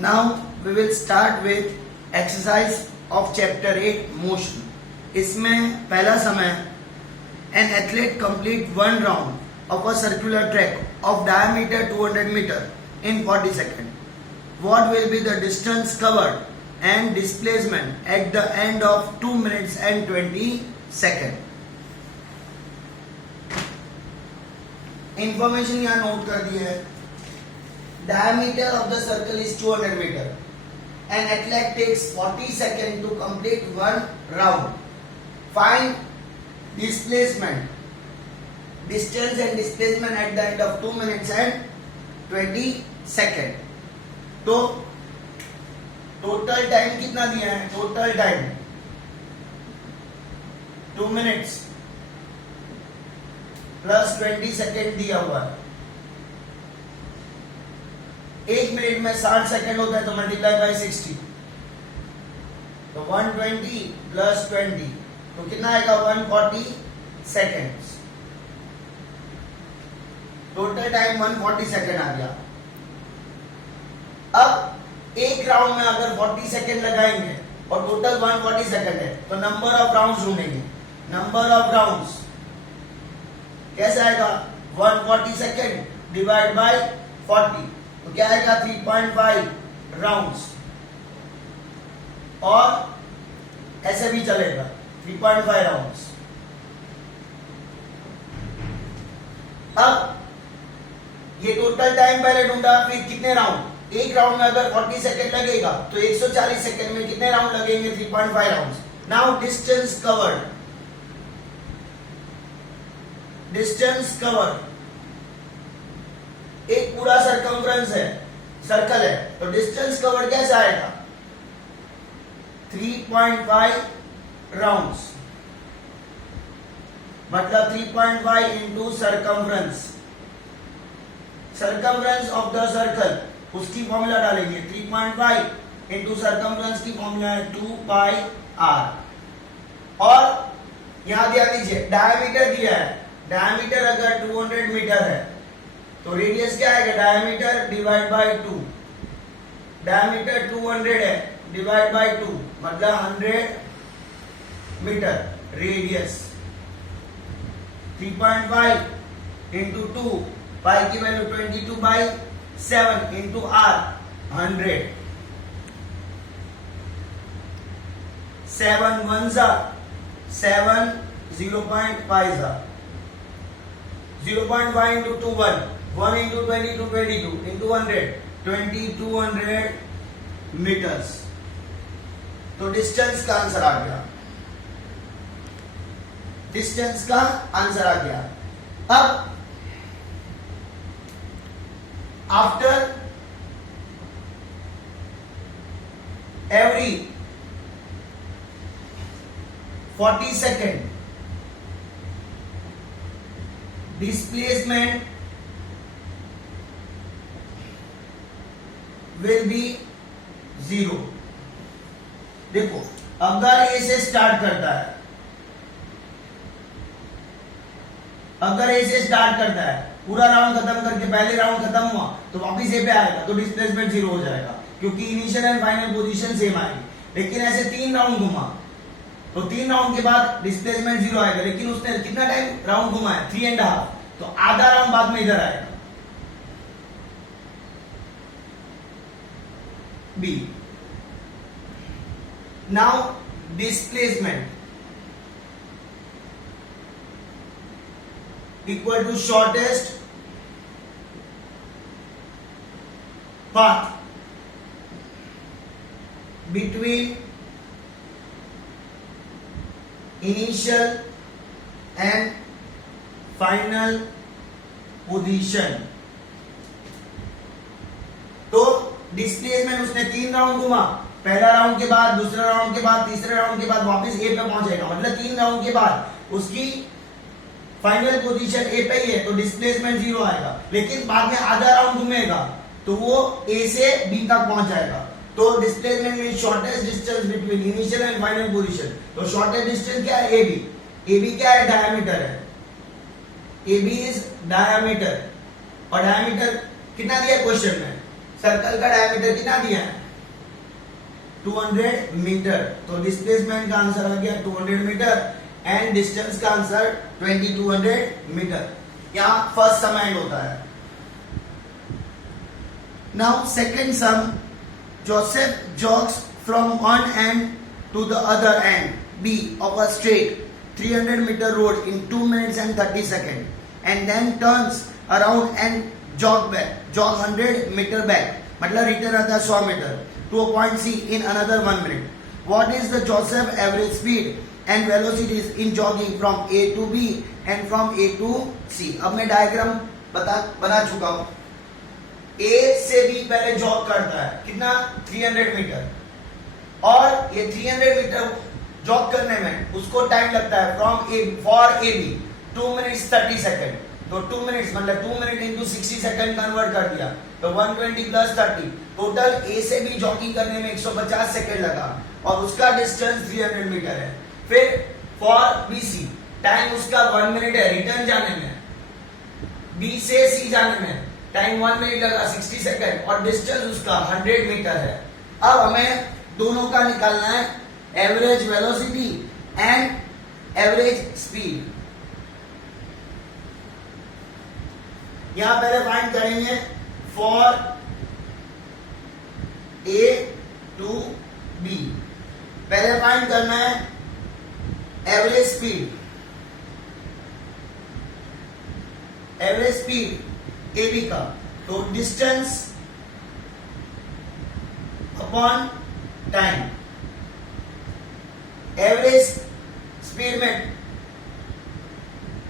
Now we will start with exercise of chapter 8 motion. इसमें पहला समय an athlete complete one round of a circular track of diameter 200 meter in 40 seconds. What will be the distance covered and displacement at the end of 2 minutes and 20 seconds? Information यहाँ note कर दी है. Diameter of the circle is 200 meter. An athlete takes 40 seconds to complete one round. Find displacement, distance and displacement at the end of 2 minutes and 20 seconds. तो total time कितना दिया है? Total time 2 minutes plus 20 second दिया हुआ है. 1 minute में 60 second होता है तो मल्टीप्लाई बाय 60, तो 120 प्लस 20 तो कितना आएगा? 140 सेकेंड्स. टोटल टाइम 140 सेकेंड आ गया. अब एक राउंड में अगर 40 सेकेंड लगाएंगे और टोटल 140 सेकेंड है तो नंबर ऑफ राउंड्स ढूंढेंगे. नंबर ऑफ राउंड्स कैसे आएगा? 140 सेकेंड डिवाइड बाय 40 तो क्या आएगा? 3.5 राउंड्स. और ऐसे भी चलेगा 3.5 राउंड्स. अब ये टोटल टाइम पहले ढूंढा, फिर कितने राउंड. एक राउंड में अगर 40 सेकेंड लगेगा तो 140 सेकेंड में कितने राउंड लगेंगे? 3.5 rounds. Now distance covered. Distance covered एक पूरा सरकमफ्रेंस है, सर्कल है, तो डिस्टेंस कवर्ड कैसे आएगा? 3.5 राउंड्स मतलब 3.5 into circumference. Circumference of the circle उसकी फॉर्मूला डालेंगे. 3.5 इंटू सरकमफ्रेंस की फॉर्मूला है 2πr. और यहां ध्यान दीजिए डायमीटर दिया है. डायमीटर अगर 200 मीटर है तो रेडियस क्या आएगा? Diameter divide by 2. डायमीटर 200 है डिवाइड बाय 2 मतलब 100 मीटर. रेडियस 3.5 इंटू 2, पाई की value 22/7 into r 100. 7 1 7 0.5 0.5 into 2 1 into 22 22 into 100 2200 metres. तो डिस्टेंस का आंसर आ गया. डिस्टेंस का आंसर आ गया. अब after every 40 second displacement will be 0. देखो अगर ए से स्टार्ट करता है, अगर ए से स्टार्ट करता है पूरा राउंड खत्म करके पहले राउंड खत्म हुआ तो वापिस ए पे आएगा तो डिस्प्लेसमेंट 0 हो जाएगा क्योंकि initial and final position same आएगी. लेकिन ऐसे 3 राउंड घुमा तो 3 राउंड के बाद डिस्प्लेसमेंट 0 आएगा. लेकिन उसने कितना टाइम राउंड घुमा है? 3.5 तो आधा राउंड बाद में इधर आएगा. B. Now displacement equal to shortest path between initial and final position. तो डिस्प्लेसमेंट उसने 3 राउंड घुमा, पहला राउंड के बाद, दूसरा राउंड के बाद, तीसरे राउंड के बाद वापस ए पे पहुंचेगा मतलब 3 राउंड के बाद उसकी फाइनल पोजीशन ए पे ही है तो डिस्प्लेसमेंट 0 आएगा. लेकिन बाद में आधा राउंड घूमेगा तो वो ए से बी तक पहुंच जाएगा. तो displacement mean shortest distance between initial and final position. तो शॉर्टेस्ट डिस्टेंस क्या है? A B. ए बी क्या है? डायमीटर है. AB is diameter और डायमीटर कितना दिया क्वेश्चन में? सर्कल का डायमीटर कितना दिया है 200 मीटर, तो डिस्प्लेसमेंट का आंसर आ गया 200 मीटर एंड डिस्टेंस का आंसर 2200 मीटर। यहां फर्स्ट सम एंड होता है। Now second sum, Joseph jogs from one end to the other end B of a straight 300 meter road in 2 minutes and 30 seconds and then turns around and jog 100 meter back, मतलब return आता है 100 metre to a point C in another 1 minute. What is the Joseph average speed and velocities in jogging from A to B and from A to C? अब मैं diagram बना चुका हूं। A से B पहले jog करता है कितना 300 मीटर, और ये 300 मीटर जॉग करने में उसको टाइम लगता है from A for A B 2 minutes 30 second, तो 2 minutes मतलब 2 minutes into 60 सेकेंड कन्वर्ट कर दिया तो 120 प्लस 30, टोटल ए से बी जॉगिंग करने में 150 सेकेंड लगा और उसका डिस्टेंस 300 मीटर है। फिर फॉर बी सी टाइम उसका 1 मिनट है रिटर्न जाने में, बी से सी जाने में टाइम 1 मिनट लगा 60 सेकेंड और डिस्टेंस उसका 100 मीटर है। अब हमें दोनों का निकालना है average velocity and average speed. यहां पहले फाइंड करेंगे फॉर ए टू बी, पहले फाइंड करना है average speed. Average speed A B का, तो distance upon time, average speed में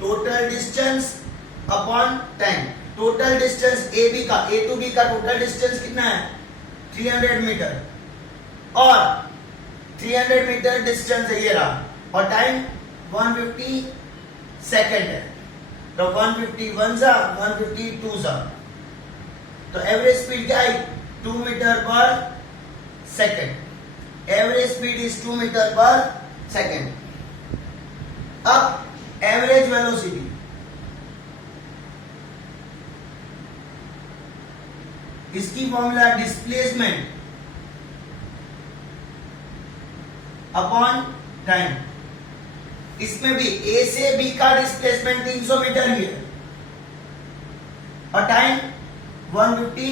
total distance upon time. Total distance A B का, ए टू बी का टोटल डिस्टेंस कितना है 300 मीटर और 300 मीटर डिस्टेंस है ये रहा और टाइम 150 सेकेंड है, तो 151 सा 152 सा, तो एवरेज स्पीड क्या है 2 metre per second. Average speed is 2 metre per second. अब एवरेज वेलोसिटी, इसकी फॉर्मूला डिस्प्लेसमेंट अपॉन टाइम। इसमें भी ए से बी का डिस्प्लेसमेंट 300 मीटर ही है और टाइम 150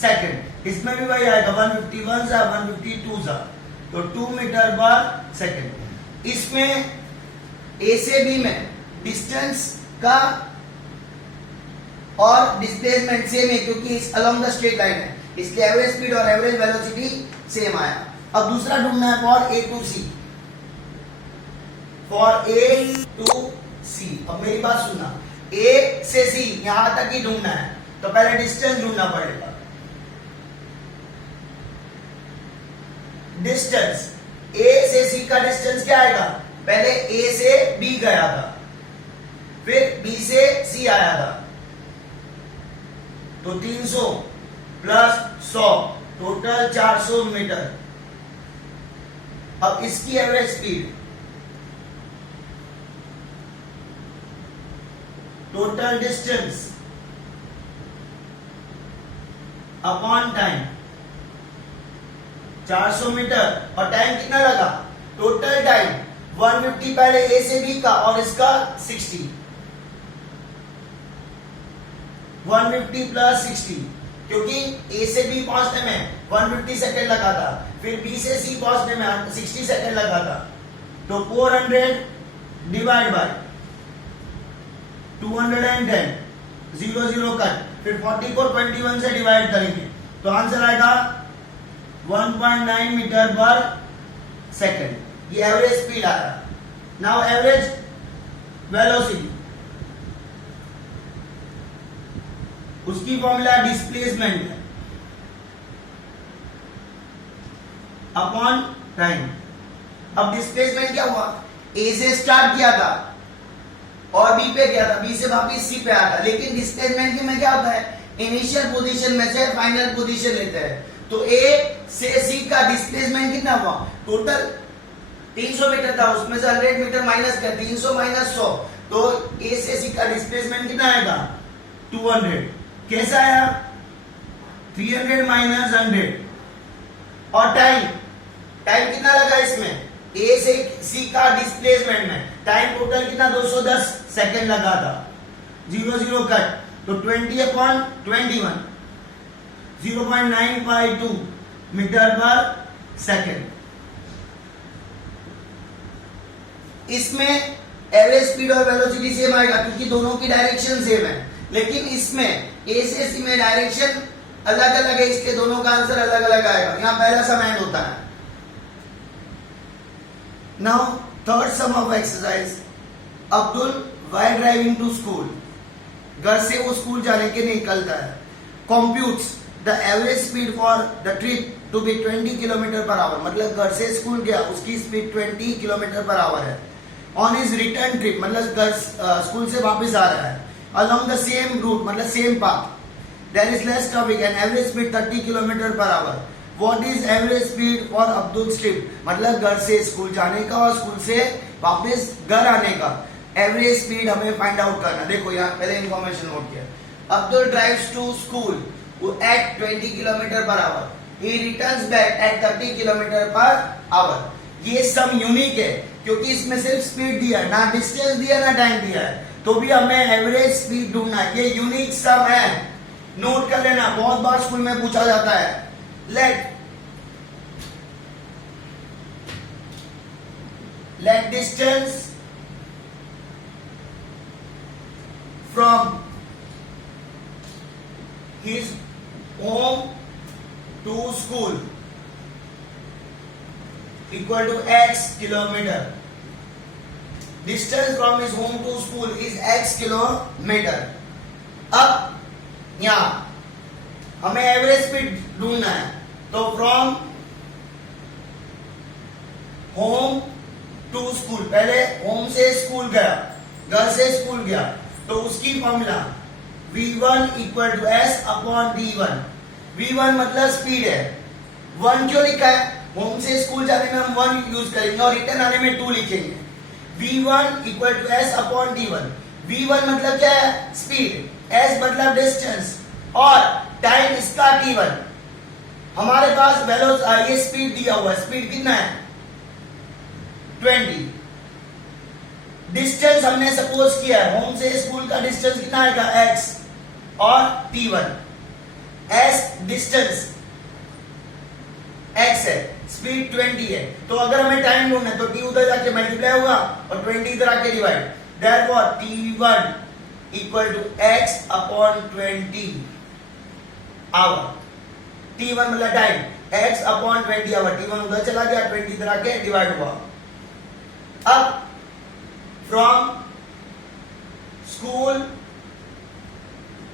सेकेंड, इसमें भी वही आएगा 151 सा 152 सा, तो 2 मीटर पर सेकेंड। इसमें ए से बी में डिस्टेंस का और डिस्प्लेसमेंट सेम है क्योंकि इस अलोंग द स्ट्रेट लाइन है, इसलिए एवरेज स्पीड और एवरेज वेलोसिटी सेम आया। अब दूसरा ढूंढना है for A to C, for A to C. अब मेरी बात सुनना, ए से सी यहां तक ही ढूंढना है, तो पहले डिस्टेंस ढूंढना पड़ेगा। डिस्टेंस ए से सी का डिस्टेंस क्या आएगा, पहले ए से बी गया था, फिर बी से सी आया था, तो 300 प्लस 100 टोटल 400 मीटर। अब इसकी average speed, total distance upon time 400 metre और टाइम कितना लगा, टोटल टाइम 150 पहले ए से बी का और इसका 60, 150 प्लस 60 क्योंकि ए से बी पहुंचने में 150 सेकेंड लगा था, फिर बी से सी पहुंचने में 60 सेकेंड लगा था, तो 400 डिवाइड बाय 210 0 कट, फिर 44 21 से डिवाइड करेंगे तो आंसर आएगा 1.9 मीटर पर सेकेंड। ये एवरेज स्पीड आया। नाउ एवरेज वेलोसिटी, उसकी फॉर्मूला डिस्प्लेसमेंट है अपॉन टाइम। अब डिस्प्लेसमेंट क्या हुआ, ए से स्टार्ट किया था और बी पे गया था, बी से वापिस सी पे आया था, लेकिन डिस्प्लेसमेंट में क्या होता है, इनिशियल पोजीशन में से फाइनल पोजीशन लेते हैं, तो ए से सी का डिस्प्लेसमेंट कितना हुआ, टोटल 300 मीटर था, उसमें से 100 मीटर माइनस किया, 300 माइनस 100, तो ए से सी का डिस्प्लेसमेंट कितना आएगा 200। कैसा आया, 300 माइनस 100 और टाइम कितना लगा इसमें, ए से सी का डिस्प्लेसमेंट में टाइम टोटल कितना 210 सेकंड लगा था, 0 कट, तो 20/21 0.952 मीटर पर सेकंड। इसमें एवरेज स्पीड और वेलोसिटी सेम आएगा क्योंकि दोनों की डायरेक्शन सेम है, लेकिन इसमें ए से सी में डायरेक्शन अलग अलग है, इसके दोनों का आंसर अलग अलग आएगा। यहां पहला सम एंड होता है। Now third sum of exercise, Abdul while driving to school, घर से वो स्कूल जाने के लिए निकलता है, computes the average speed for the trip to be 20 kilometre per hour, मतलब घर से स्कूल गया उसकी स्पीड 20 किलोमीटर पर आवर है। ऑन हिज रिटर्न ट्रिप, मतलब घर स्कूल से वापस आ रहा है, अलोंग द सेम रूट, मतलब same path, there is less traffic and average speed 30 kilometre per our. What is average speed for Abdul trip, मतलब घर से स्कूल जाने का और स्कूल से वापस घर आने का एवरेज स्पीड हमें फाइंड आउट करना। देखो यहाँ पहले इंफॉर्मेशन नोट किया, Abdul drives to school at 20 kilometre per hour, he returns back at 30 kilometre per hour. ये सम यूनिक है क्योंकि इसमें सिर्फ स्पीड दिया है, ना डिस्टेंस दिया ना टाइम दिया है, तो भी हमें एवरेज स्पीड ढूंढना है। ये यूनिक सम है, नोट कर लेना, बहुत बार स्कूल में पूछा जाता है। let distance from his home to school equal to x kilometer. Distance from his home to school is x kilometre. अब यहां हमें एवरेज स्पीड ढूंढना है, तो फ्रॉम होम टू स्कूल, पहले होम से स्कूल गया, घर से स्कूल गया, तो उसकी formula v1 equal to S upon d1। v1 मतलब स्पीड है, 1 क्यों लिखा है, होम से स्कूल जाने में हम 1 यूज करेंगे और रिटर्न आने में 2 लिखेंगे। v1 equal to S upon d1। v1 मतलब क्या है, स्पीड, s मतलब डिस्टेंस और टाइम इसका t1। हमारे पास ये स्पीड दिया हुआ है, स्पीड कितना है 20। डिस्टेंस हमने सपोज किया है, होम से स्कूल का डिस्टेंस कितना आएगा x और t1। s डिस्टेंस x है, स्पीड 20 है, तो अगर हमें टाइम ढूंढना है तो t उधर जाके मल्टीप्लाई होगा और 20 इधर आके divide, therefore t1 equal to x upon 20 hour. t1 मतलब time, x upon 20 hour, t1 उधर चला गया, 20 इधर आके डिवाइड हुआ। अब from school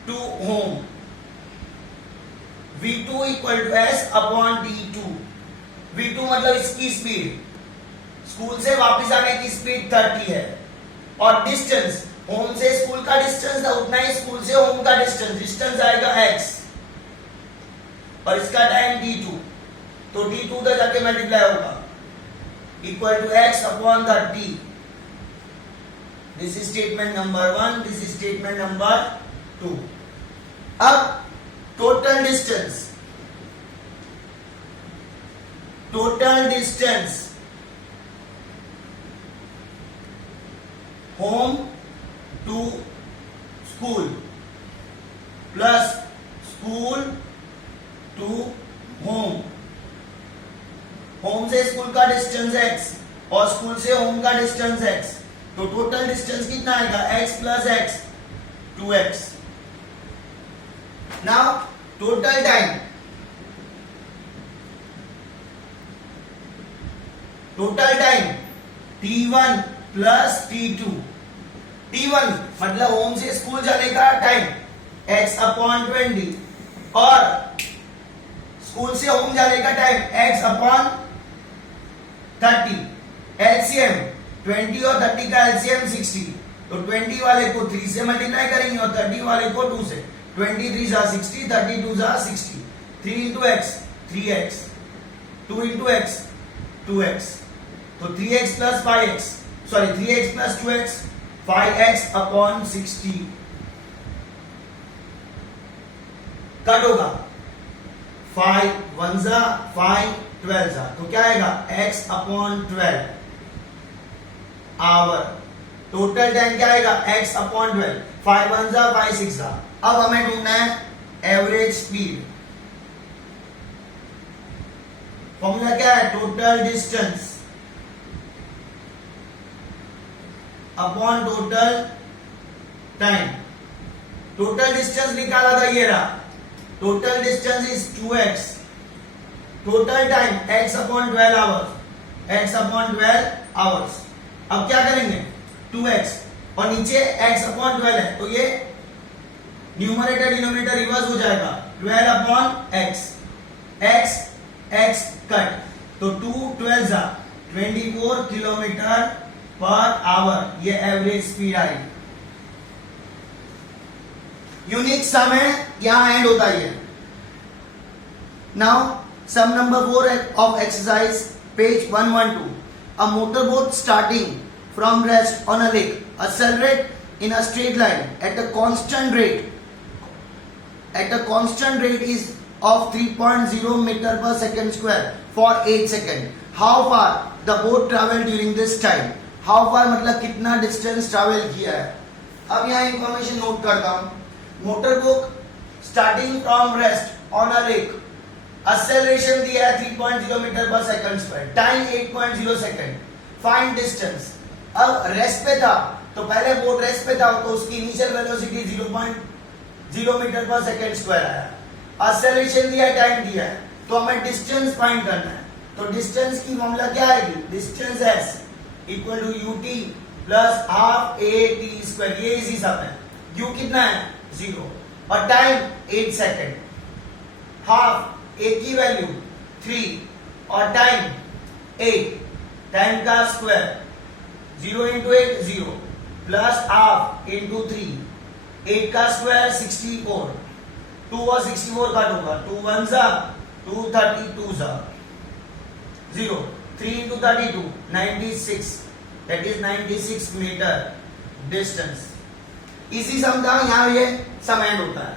to home, v2 equal to s upon d2। v2 मतलब इसकी स्पीड, स्कूल से वापस आने की स्पीड 30 है, और डिस्टेंस, होम से स्कूल का डिस्टेंस था उतना ही स्कूल से होम का डिस्टेंस, डिस्टेंस आएगा x और इसका टाइम d2, तो d2 उधर जाके मल्टीप्लाई होगा, equal to x upon 30। This is statement number 1, this is statement number 2। अब total distance home to school plus school to home, home से स्कूल का डिस्टेंस x और स्कूल से होम का डिस्टेंस x, तो टोटल डिस्टेंस कितना आएगा x plus x 2x। Now total time, t1 plus t2। t1 मतलब होम से स्कूल जाने का टाइम x अपॉन 20 और स्कूल से होम जाने का टाइम x अपॉन 30। एलसीएम 20 और 30 का एलसीएम 60, तो 20 वाले को 3 से मल्टीप्लाई करेंगे और 30 वाले को 2 से, 23 जा 60, 32 जा 60, 3 into x 3x, 2 into x 2x, तो 3x plus 5x, sorry 3x plus 2x 5x upon 60 cut होगा, 5 1 जा 5 12 जा, तो क्या आएगा x upon 12 hour. Total time क्या आएगा x अपॉन 12, 5 1 जा 5 6 जा। अब हमें ढूंढना है एवरेज स्पीड। फॉर्मूला क्या है, total distance upon total time. Total distance निकाला था, ये रहा, total distance is 2x, total time x upon 12 hours, x upon 12 hours. अब क्या करेंगे 2x और नीचे x अपॉन 12 है, तो ये न्यूमरेटर डिनोमिनेटर रिवर्स हो जाएगा, 12 अपॉन x, x कट, तो 2 12 जा 24 किलोमीटर पर आवर, ये एवरेज स्पीड आई। यूनिक सम है, यहां एंड होता ही है। Now sum number 4 of exercise page 112। A motorboat starting from rest on a lake accelerate in a straight line at a constant rate is of 3.0 meter per second square for 8 seconds. How far the boat traveled during this time? How far मतलब कितना distance travel किया है। अब यहाँ information note करता हूं। Motorboat starting from rest on a lake, acceleration दिया है 3.0 मीटर पर second square, time 8.0 second, find distance. अब रेस्ट पे था, तो पहले बोट रेस्ट पे था, तो उसकी इनिशियल वेलोसिटी 0.0 मीटर पर सेकंड स्क्वायर आया। एक्सेलरेशन दिया है, टाइम दिया है, तो हमें डिस्टेंस फाइंड करना है। तो डिस्टेंस की फॉर्मूला क्या आएगी, distance s equal to ut plus half a t square, ये इजी सम है। u कितना है 0 और टाइम 8 सेकंड, हाफ a की वैल्यू 3 और टाइम 8, टाइम का square 0 into 8 0 plus half into 3, 8 का स्क्वायर 64, 2 और 64 कट होगा, 2 1 जा 2 32 जा 0, 3 into 32 96, that is 96 metre distance. इसी सम था, यहां ये सम एंड होता है।